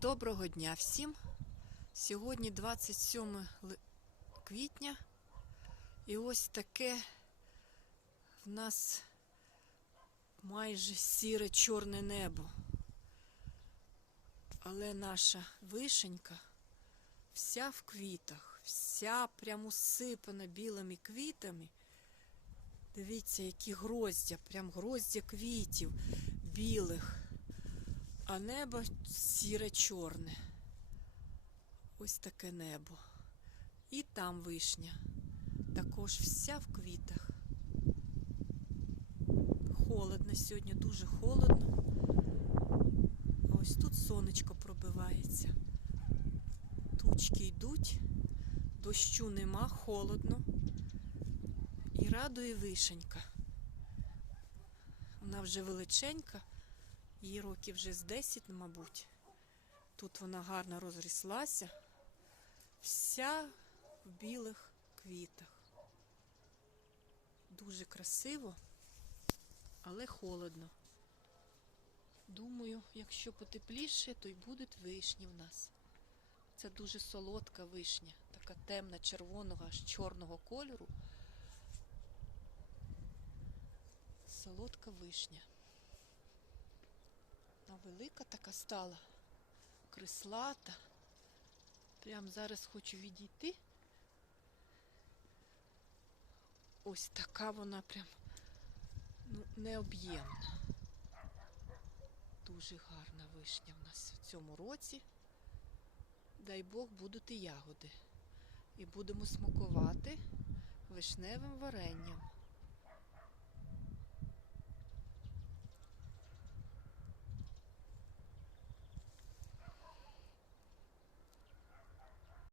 Доброго дня всім. Сьогодні 27 квітня. І ось таке в нас майже сіре чорне небо. Але наша вишенька вся в квітах, вся прямо усипана білими квітами. Дивіться, які гроздя, прям гроздя квітів білих а небо сіре чорне. Ось таке небо. І там вишня. Також вся в квітах. Холодно сьогодні, дуже холодно. А ось тут сонечко пробивається. Тучки йдуть, дощу нема, холодно. І радує вишенька. Вона вже величенька. Їй років вже з 10, мабуть. Тут вона гарно розріслася, вся в білих квітах. Дуже красиво, але холодно. Думаю, якщо потепліше, то й будуть вишні в нас. Це дуже солодка вишня, така темна, червоного, аж чорного кольору. Солодка вишня. Вона велика така стала, крислата. Прям зараз хочу відійти. Ось така вона прям ну, необ'ємна. Дуже гарна вишня в нас в цьому році. Дай Бог будуть і ягоди. І будемо смакувати вишневим варенням.